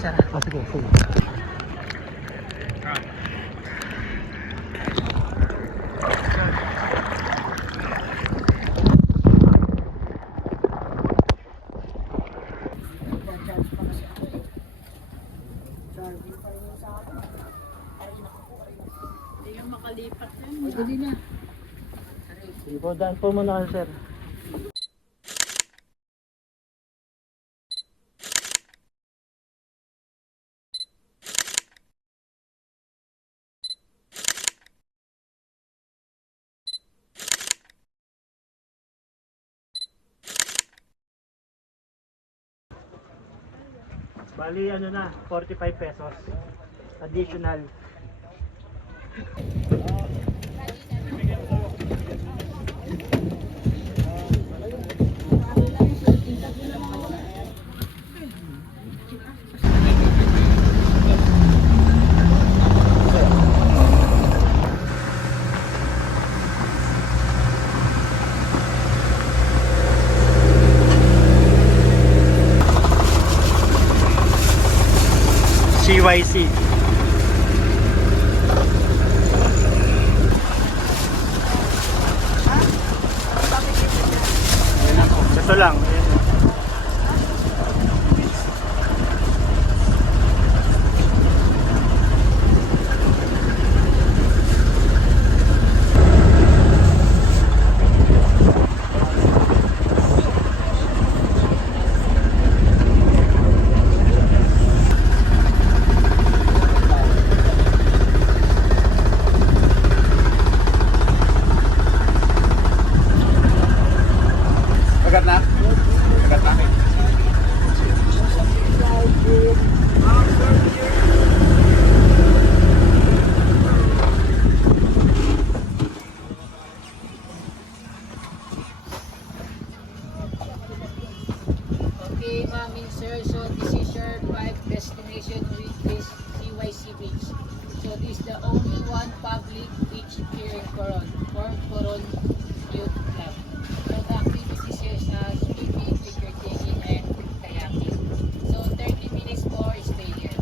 sir. Oh, sige, sige. Hindi yung makalipat yan. O, dali na. Sige po, daan po muna kayo, sir. Bali, ano na, 45 pesos. Additional. CYC. Ito lang. Agad na? Agad na? Okay, ma'am and sir, so this is your 5 destination with this CYC beach. So this is the only one public beach here in Coron, for Coron Youth Club. So the activities here is swimming, figure skating, and kayaking. So 30 minutes more stay here.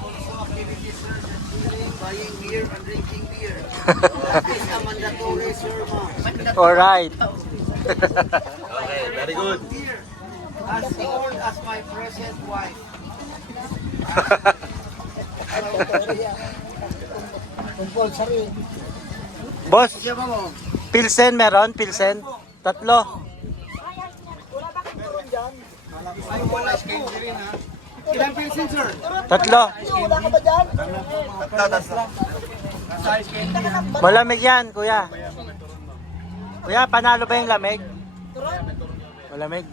Also activities, sir, chilling, buying beer and drinking beer. This is a mandatory, sir, ma'am. Alright. Okay, very good. Beer, as old as my present wife. Boss, Siya ba mo? Pilsen meron? Pilsen? Tatlo. Ay, wala ice candy rin, ha? Ilang pilsin, sir? Tatlo. Tatlo. Nasa ice candy. Malamig yan, kuya. Kuya, panalo ba yung lamig? Malamig.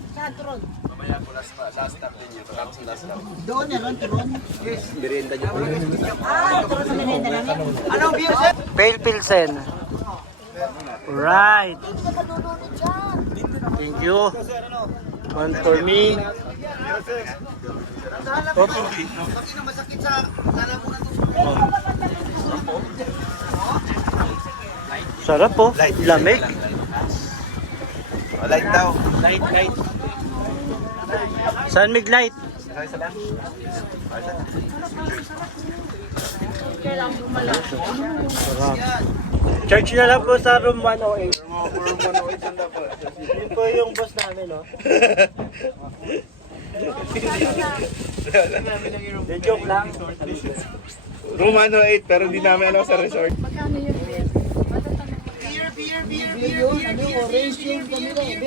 Doon na ron, turon. Yes. Merienda niyo. Turon sa merienda namin. Anong beer, sir? Pale Pilsen. Right. Thank you. One for me. Bakit na masakit sa lalamunan to? Sarap po. Lamig. Light daw. Light. San Mig Light. Sarap. Charge na lang po sa room 108. Yun po yung boss namin, no? De joke lang. Room 108 pero hindi namin alam sa resort.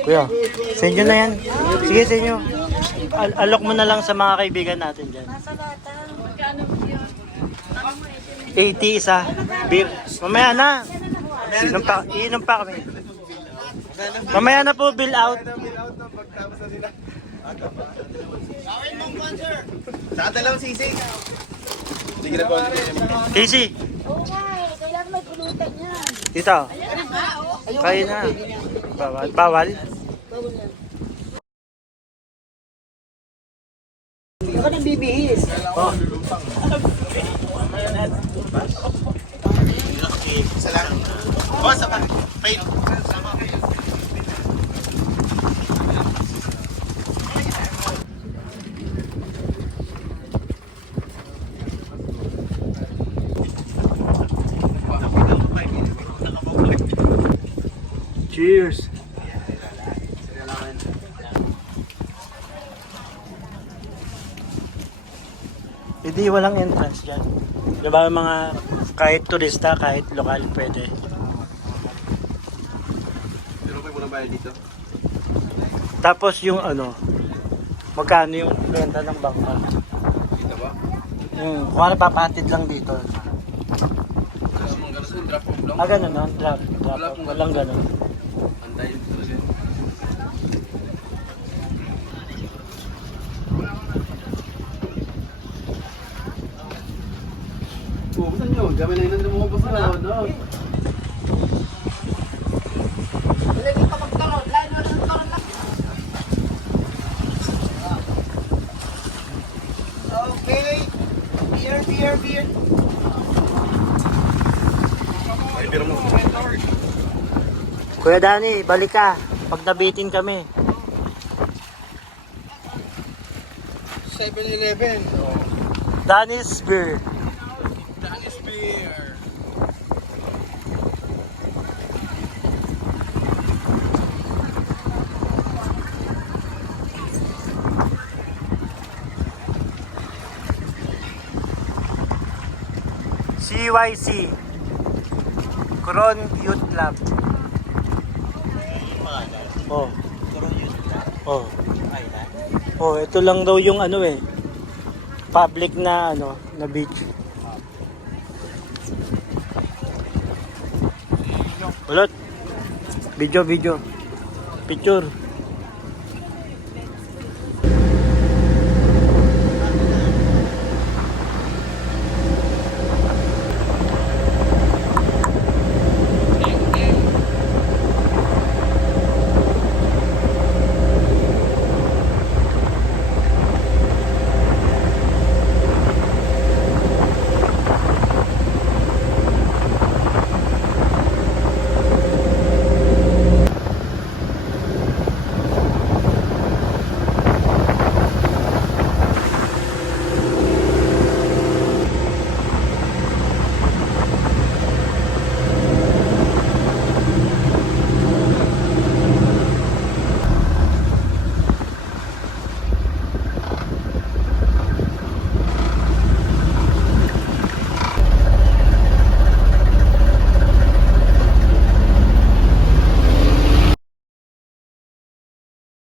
Kuya, sa inyo na yan. Sige, sa inyo. Alok mo na lang sa mga kaibigan natin dyan. 80 isa. Beer. Mamaya na. Inom pa kami. Mamaya na po, bill out. Sa dalawang sisig. Sige na po. Casey. Oo nga eh, kailangan may pulutan yan. Dito. Kayo na. Bawal. Bawal. Ako nang bibihis. Oh. Isa lang. Oh, sa pa. Pain. Cheers! Hindi walang entrance dyan. Diba mga kahit turista, kahit lokal pwede. Pero may muna bayad dito. Tapos yung ano, magkano yung renta ng bangka? Dito ba? Kung ano papatid lang dito. Kasi mga ganun, drop off lang. Ganun no? Drop off. Walang ganun. Antayin talaga. Bukasan nyo, kami na yun ang lumabas na raw, no? Okay. Beer. Ay, pero mo. Kuya Danny, balik ka. Pag nabitin kami. 7-Eleven. Danny's beer. Danish beer. CYC. Coron Youth Club. Oh. Oh. Oh, ito lang daw yung ano eh. Public na ano, na beach. Ulot. Video. Picture.